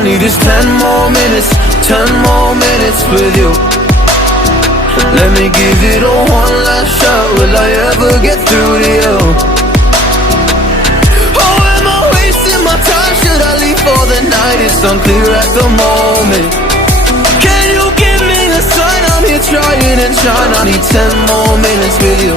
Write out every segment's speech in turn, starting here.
I need is 10 more minutes, 10 more minutes with you. Let me give it a one last shot. Will I ever get through to you? Oh, am I wasting my time? Should I leave for the night? It's unclear at the moment. Can you give me a sign? I'm here trying and trying. I need 10 more minutes with you.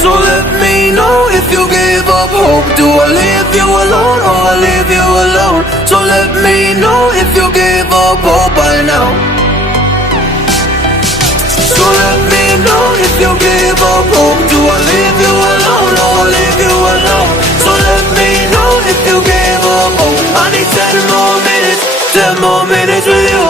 So let me know if you give up hope. Do I leave you alone or I leave you alone? So let me know if you give up hope by now. So let me know if you give up hope. Do I leave you alone or I leave you alone? So let me know if you give up hope. I need 10 more minutes, 10 more minutes with you.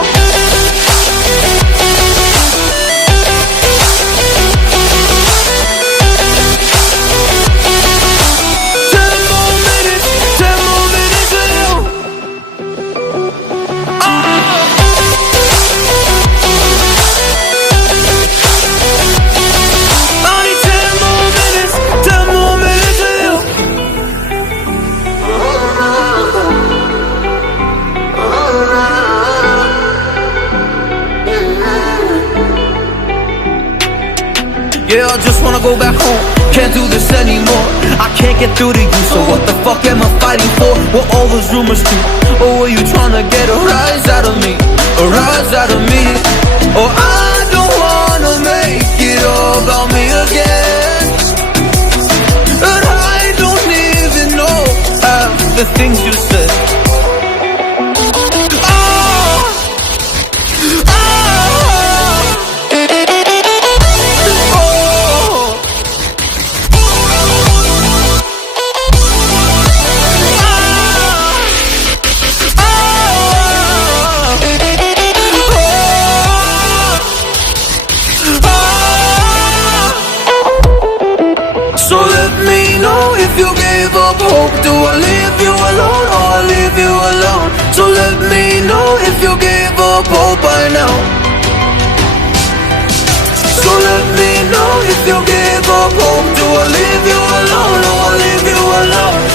Yeah, I just wanna go back home. Can't do this anymore. I can't get through to you, so what the fuck am I fighting for? What all those rumors do? Or were you trying to get a rise out of me? A rise out of me? Or I don't wanna make it all about me again. And I don't even know half the things you said. So let me know if you gave up hope. Do I leave you alone or I leave you alone? So let me know if you gave up hope by now. So let me know if you gave up hope. Do I leave you alone or I leave you alone?